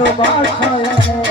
就马上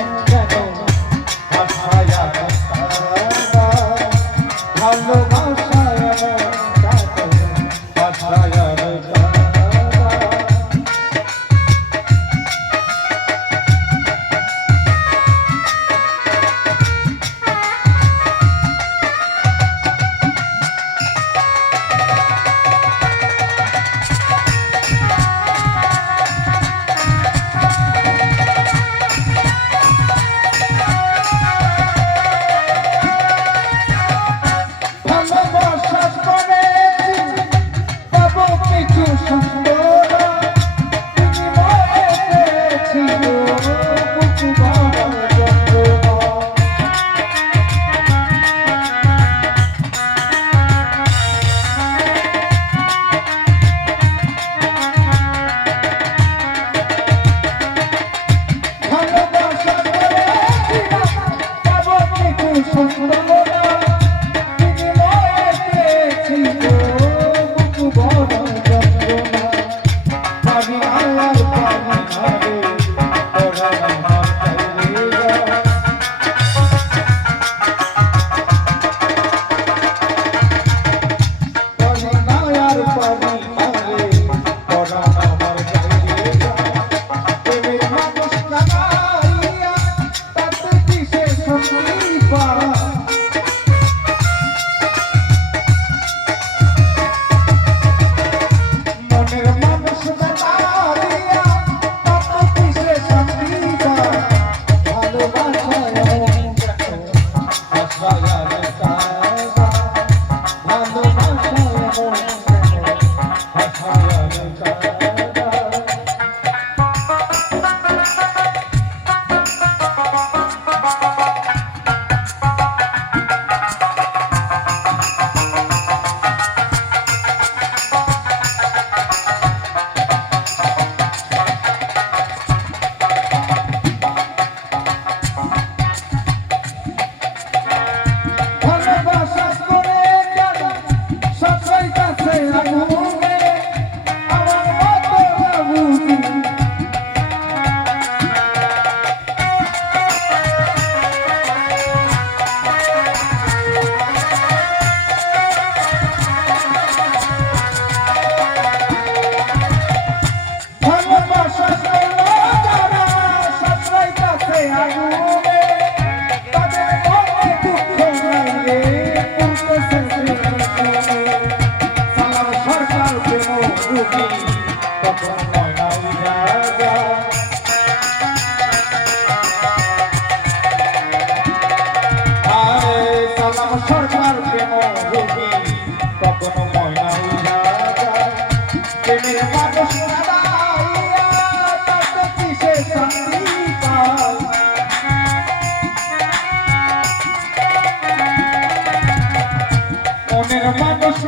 মনের মানুষ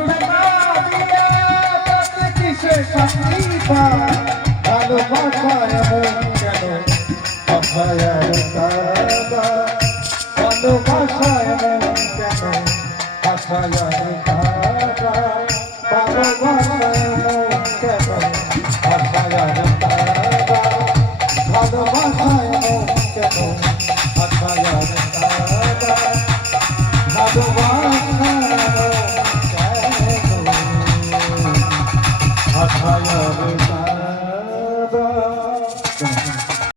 কিসে সাথী ভালোবাসা এমন কেন? অভয়ার দাদা ভালোবাসা এমন কেন? আশায়ার দাদা ভালোবাসা এমন কেন? আশায়ার দাদা ভালোবাসা এমন কেন? আশায়ার Hare